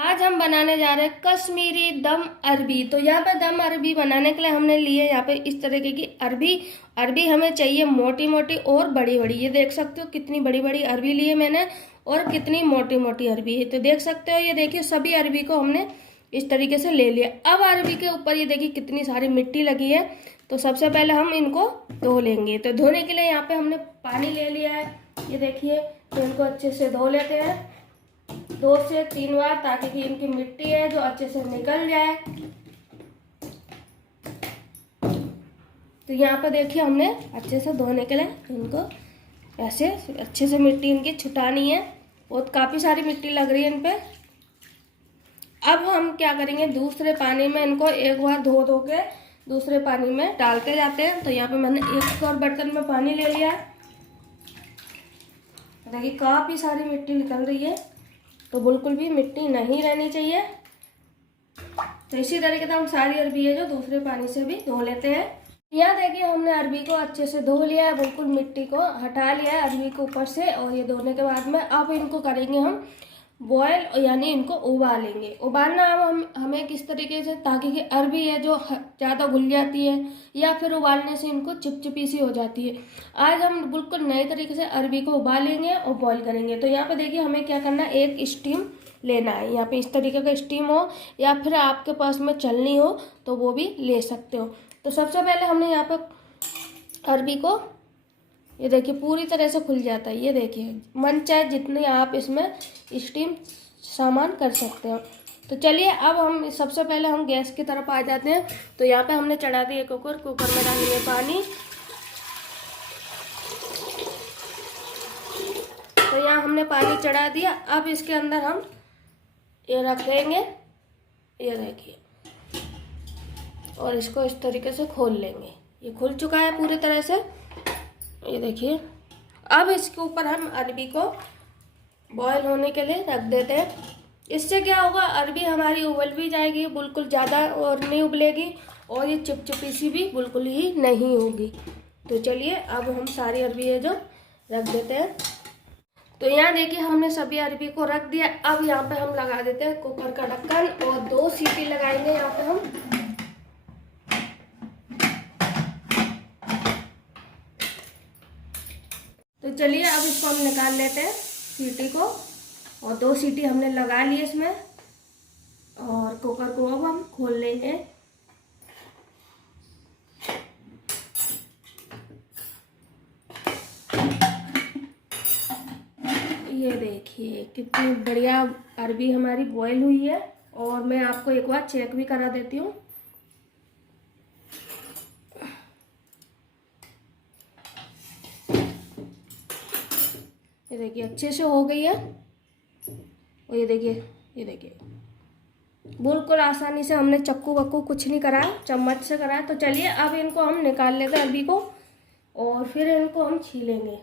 आज हम बनाने जा रहे हैं कश्मीरी दम अरबी। तो यहाँ पे दम अरबी बनाने के लिए हमने लिए यहाँ पे इस तरीके की अरबी हमें चाहिए मोटी मोटी और बड़ी बड़ी। ये देख सकते हो कितनी बड़ी बड़ी अरबी ली है मैंने और कितनी मोटी मोटी अरबी है। तो देख सकते हो, ये देखिए सभी अरबी को हमने इस तरीके से ले लिया। अब अरबी के ऊपर ये देखिए कितनी सारी मिट्टी लगी है। तो सबसे पहले हम इनको धो लेंगे। तो धोने के लिए यहाँ पे हमने पानी ले लिया है, ये देखिए। तो इनको अच्छे से धो लेते हैं 2 से 3 बार, ताकि कि इनकी मिट्टी है जो अच्छे से निकल जाए। तो यहाँ पर देखिए हमने अच्छे से धोने के लिए इनको ऐसे अच्छे से मिट्टी इनकी छुटानी है। और काफ़ी सारी मिट्टी लग रही है इन पे। अब हम क्या करेंगे, दूसरे पानी में इनको एक बार धो के दूसरे पानी में डालते जाते हैं। तो यहाँ पे मैंने एक और बर्तन में पानी ले लिया है। देखिए काफ़ी सारी मिट्टी निकल रही है, तो बिल्कुल भी मिट्टी नहीं रहनी चाहिए। तो इसी तरीके से हम सारी अरबी है जो दूसरे पानी से भी धो लेते हैं। यहाँ देखिए हमने अरबी को अच्छे से धो लिया है, बिल्कुल मिट्टी को हटा लिया है अरबी के ऊपर से। और ये धोने के बाद में अब इनको करेंगे हम बॉयल, यानी इनको उबालेंगे। उबालना हमें किस तरीके से, ताकि कि अरबी है जो ज़्यादा घुल जाती है या फिर उबालने से इनको चिपचिपी सी हो जाती है। आज हम बिल्कुल नए तरीके से अरबी को उबालेंगे और बॉयल करेंगे। तो यहाँ पे देखिए हमें क्या करना है, एक स्टीम लेना है। यहाँ पे इस तरीके का स्टीम हो या फिर आपके पास में चलनी हो तो वो भी ले सकते हो। तो सबसे पहले हमने यहाँ पर अरबी को, ये देखिए पूरी तरह से खुल जाता है। ये देखिए मन चाहे जितनी आप इसमें स्टीम सामान कर सकते हो। तो चलिए अब हम सबसे पहले हम गैस की तरफ आ जाते हैं। तो यहाँ पे हमने चढ़ा दिया कुकर में डालेंगे पानी। तो यहाँ हमने पानी चढ़ा दिया। अब इसके अंदर हम ये रख देंगे, ये देखिए, और इसको इस तरीके से खोल लेंगे। ये खुल चुका है पूरी तरह से, ये देखिए। अब इसके ऊपर हम अरबी को बॉयल होने के लिए रख देते हैं। इससे क्या होगा, अरबी हमारी उबल भी जाएगी बिल्कुल ज़्यादा और नहीं उबलेगी, और ये चिपचिपी सी भी बिल्कुल ही नहीं होगी। तो चलिए अब हम सारी अरबी है जो रख देते हैं। तो यहाँ देखिए हमने सभी अरबी को रख दिया। अब यहाँ पे हम लगा देते हैं कुकर का ढक्कन और 2 सीटी लगाएंगे यहाँ पे हम। तो चलिए अब इसको हम निकाल लेते हैं सीटी को। और 2 सीटी हमने लगा ली इसमें, और कुकर को अब हम खोल लेंगे। ये देखिए कितनी बढ़िया अरबी हमारी बॉयल हुई है। और मैं आपको एक बार चेक भी करा देती हूँ। ये देखिए अच्छे से हो गई है। और ये देखिए बिल्कुल आसानी से, हमने चक्कू वक्कू कुछ नहीं कराया, चम्मच से कराया। तो चलिए अब इनको हम निकाल लेते हैं अरबी को, और फिर इनको हम छीलेंगे।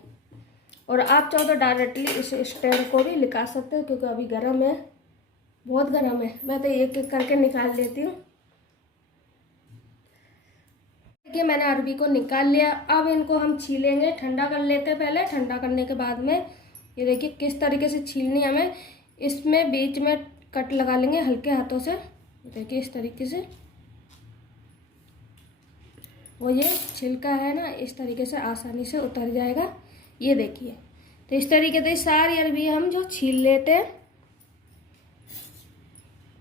और आप चाहो तो डायरेक्टली इस स्टैंड को भी निकाल सकते हो, क्योंकि अभी गर्म है, बहुत गर्म है। मैं तो एक एक करके निकाल लेती हूँ। देखिए मैंने अरबी को निकाल लिया। अब इनको हम छीलेंगे, ठंडा कर लेते हैं पहले। ठंडा करने के बाद में ये देखिए किस तरीके से छीलनी है हमें। इसमें बीच में कट लगा लेंगे हल्के हाथों से, देखिए इस तरीके से। वो ये छिलका है ना, इस तरीके से आसानी से उतर जाएगा। ये देखिए, तो इस तरीके से सारी अरबी हम जो छील लेते हैं।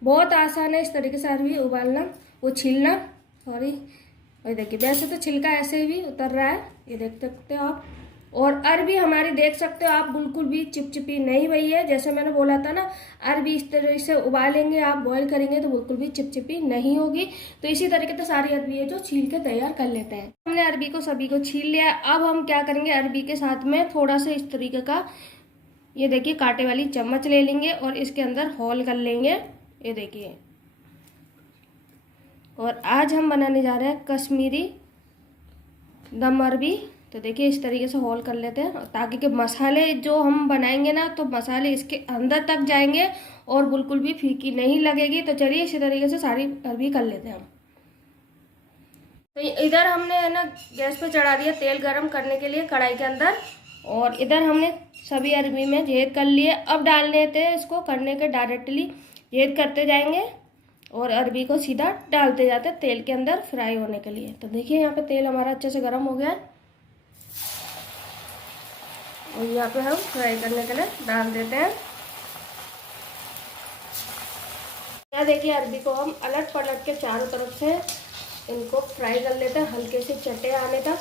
बहुत आसान है इस तरीके से अरबी उबालना, वो छीलना, सॉरी। और देखिए वैसे तो छिलका ऐसे ही भी उतर रहा है, ये देख सकते हो आप। और अरबी हमारी देख सकते हो आप बिल्कुल भी चिपचिपी नहीं हुई है। जैसे मैंने बोला था ना, अरबी इस तरह से उबालेंगे आप, बॉईल करेंगे तो बिल्कुल भी चिपचिपी नहीं होगी। तो इसी तरीके से सारी अरबी है जो छील के तैयार कर लेते हैं। हमने अरबी को सभी को छील लिया। अब हम क्या करेंगे, अरबी के साथ में थोड़ा सा इस तरीके का, ये देखिए कांटे वाली चम्मच ले लेंगे और इसके अंदर होल कर लेंगे, ये देखिए। और आज हम बनाने जा रहे हैं कश्मीरी दम अरबी। तो देखिए इस तरीके से होल कर लेते हैं, ताकि कि मसाले जो हम बनाएंगे ना, तो मसाले इसके अंदर तक जाएंगे और बिल्कुल भी फीकी नहीं लगेगी। तो चलिए इसी तरीके से सारी अरबी कर लेते हैं हम। तो इधर हमने है ना गैस पे चढ़ा दिया तेल गरम करने के लिए कढ़ाई के अंदर। और इधर हमने सभी अरबी में छेद कर लिए। अब डालने थे इसको करने के डायरेक्टली ये करते जाएंगे और अरबी को सीधा डालते जाते हैं तेल के अंदर फ्राई होने के लिए। तो देखिए यहाँ पे तेल हमारा अच्छे से गर्म हो गया है और यहाँ पे हम फ्राई करने के लिए डाल देते हैं। यहाँ देखिए अरबी को हम अलट पलट के चारों तरफ से इनको फ्राई कर लेते हैं हल्के से चटे आने तक।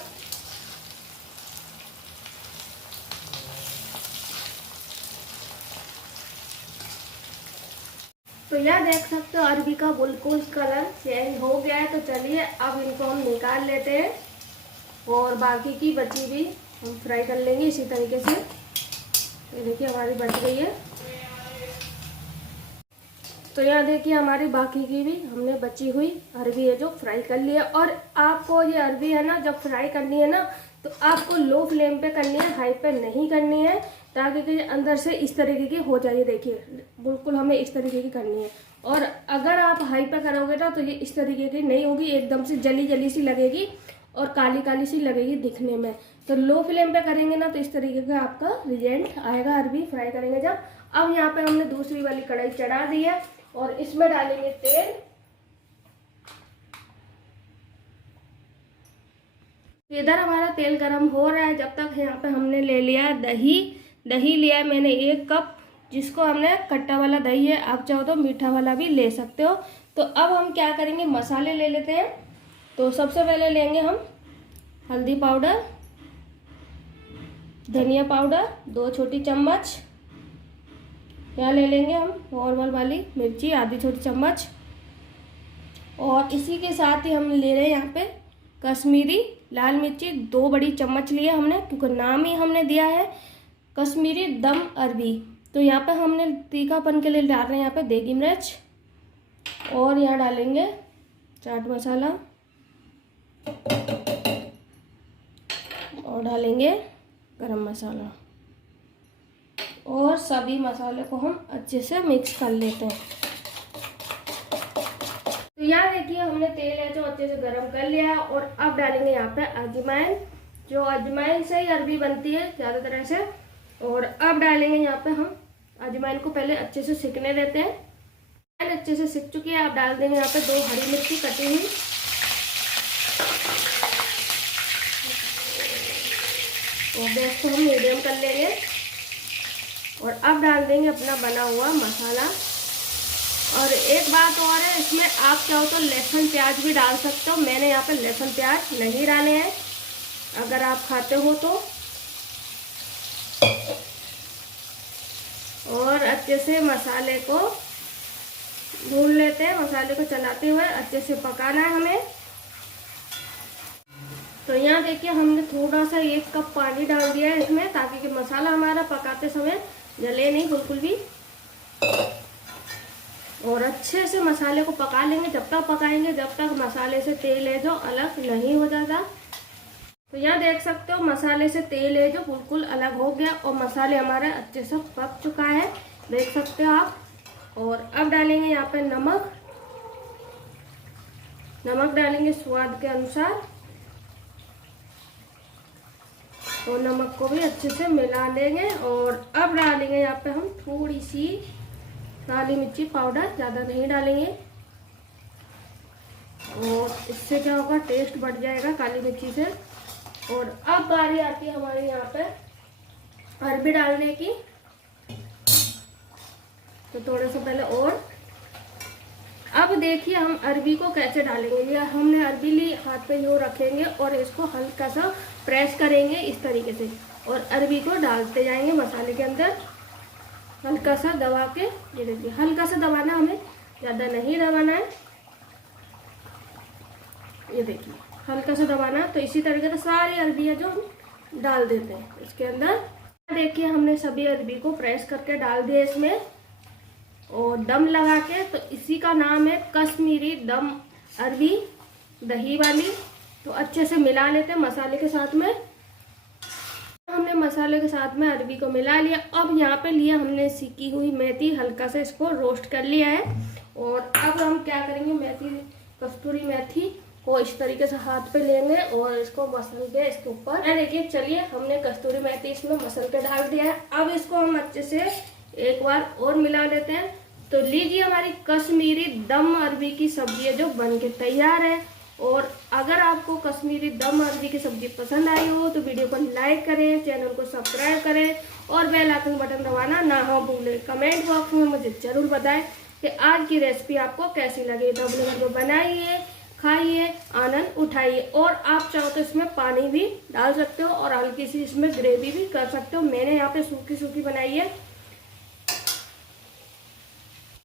तो यह देख सकते हो अरबी का बिल्कुल कलर चेंज हो गया है। तो चलिए अब इनको हम निकाल लेते हैं और बाकी की बची भी हम फ्राई कर लेंगे इसी तरीके से। ये देखिए हमारी बच गई है। तो यहाँ देखिए हमारी बाकी की भी हमने बची हुई अरबी है जो फ्राई कर लिया। और आपको ये अरबी है ना जब फ्राई करनी है ना तो आपको लो फ्लेम पे करनी है, हाई पे नहीं करनी है, ताकि कि अंदर से इस तरीके की हो जाए। देखिए बिल्कुल हमें इस तरीके की करनी है। और अगर आप हाई पे करोगे ना तो ये इस तरीके की नहीं होगी, एकदम से जली जली सी लगेगी और काली काली सी लगेगी दिखने में। तो लो फ्लेम पे करेंगे ना तो इस तरीके का आपका रिजल्ट आएगा अरबी फ्राई करेंगे जब। अब यहाँ पे हमने दूसरी वाली कढ़ाई चढ़ा दी है और इसमें डालेंगे तेल। इधर हमारा तेल गरम हो रहा है। जब तक यहाँ पे हमने ले लिया दही। दही लिया है मैंने 1 कप, जिसको हमने खट्टा वाला दही है, आप चाहो तो मीठा वाला भी ले सकते हो। तो अब हम क्या करेंगे, मसाले ले लेते हैं। तो सबसे पहले लेंगे हम हल्दी पाउडर, धनिया पाउडर 2 छोटी चम्मच। यहाँ ले लेंगे हम नॉर्मल वाली मिर्ची आधी छोटी चम्मच। और इसी के साथ ही हम ले रहे हैं यहाँ पे कश्मीरी लाल मिर्ची 2 बड़ी चम्मच लिए हमने, क्योंकि नाम ही हमने दिया है कश्मीरी दम अरबी। तो यहाँ पे हमने तीखापन के लिए डाल रहे हैं यहाँ पे देगी मिर्च। और यहाँ डालेंगे चाट मसाला और डालेंगे गरम मसाला और सभी मसाले को हम अच्छे से मिक्स कर लेते हैं। तो यहाँ देखिए हमने तेल है जो अच्छे से गरम कर लिया। और अब डालेंगे यहाँ पे अजवाइन, जो अजवाइन से ही अरबी बनती है ज़्यादा तरह से। और अब डालेंगे यहाँ पे हम अजवाइन को पहले अच्छे से सिकने देते हैं। अजवाइन अच्छे से सिक चुकी है। अब डाल देंगे यहाँ पे 2 हरी मिर्ची कटी हुई और गैस को हम मीडियम कर लेंगे। और अब डाल देंगे अपना बना हुआ मसाला। और एक बात और है, इसमें आप चाहो तो लहसुन प्याज भी डाल सकते हो। मैंने यहाँ पे लहसुन प्याज नहीं डाले हैं, अगर आप खाते हो तो। और अच्छे से मसाले को भून लेते हैं। मसाले को चलाते हुए अच्छे से पकाना है हमें। तो यहाँ देखिए हमने थोड़ा सा 1 कप पानी डाल दिया है इसमें, ताकि कि मसाला हमारा पकाते समय जले नहीं बिल्कुल भी। और अच्छे से मसाले को पका लेंगे। जब तक पकाएंगे जब तक मसाले से तेल है जो अलग नहीं हो जाता। तो यहाँ देख सकते हो मसाले से तेल है जो बिल्कुल अलग हो गया और मसाले हमारे अच्छे से पक चुका है, देख सकते हो आप। और अब डालेंगे यहाँ पे नमक। नमक डालेंगे स्वाद के अनुसार और नमक को भी अच्छे से मिला लेंगे। और अब डालेंगे यहाँ पे हम थोड़ी सी काली मिर्ची पाउडर, ज़्यादा नहीं डालेंगे। और इससे क्या होगा, टेस्ट बढ़ जाएगा काली मिर्ची से। और अब बारी आती है हमारे यहाँ पे अरबी डालने की। तो थोड़ा सा पहले और अब देखिए हम अरबी को कैसे डालेंगे। ये हमने अरबी ली, हाथ पे यूँ रखेंगे और इसको हल्का सा प्रेस करेंगे इस तरीके से। और अरबी को डालते जाएंगे मसाले के अंदर हल्का सा दबा के। ये देखिए हल्का सा दबाना, हमें ज़्यादा नहीं दबाना है। ये देखिए हल्का सा दबाना। तो इसी तरीके से सारी अरबियाँ जो हम डाल देते हैं इसके अंदर। देखिए हमने सभी अरबी को प्रेस करके डाल दिया इसमें और दम लगा के। तो इसी का नाम है कश्मीरी दम अरबी, दही वाली। तो अच्छे से मिला लेते हैं मसाले के साथ में। हमने मसाले के साथ में अरबी को मिला लिया। अब यहाँ पे लिया हमने सिकी हुई मेथी, हल्का से इसको रोस्ट कर लिया है। और अब हम क्या करेंगे, मेथी कस्तूरी मेथी को इस तरीके से हाथ पे लेंगे और इसको मसल के इसके ऊपर। देखिए चलिए हमने कस्तूरी मेथी इसमें मसल के डाल दिया है। अब इसको हम अच्छे से एक बार और मिला लेते हैं तो लीजिए हमारी कश्मीरी दम अरबी की सब्जी है जो बन के तैयार है। और अगर आपको कश्मीरी दम अरबी की सब्जी पसंद आई हो तो वीडियो को लाइक करें, चैनल को सब्सक्राइब करें और बेल आइकन बटन दबाना ना हो भूलें। कमेंट बॉक्स में मुझे जरूर बताएं कि आज की रेसिपी आपको कैसी लगी। तो अपने घर को बनाइए, खाइए, आनंद उठाइए। और आप चाहो तो इसमें पानी भी डाल सकते हो और हल्की सी इसमें ग्रेवी भी कर सकते हो। मैंने यहाँ पे सूखी सूखी बनाई है।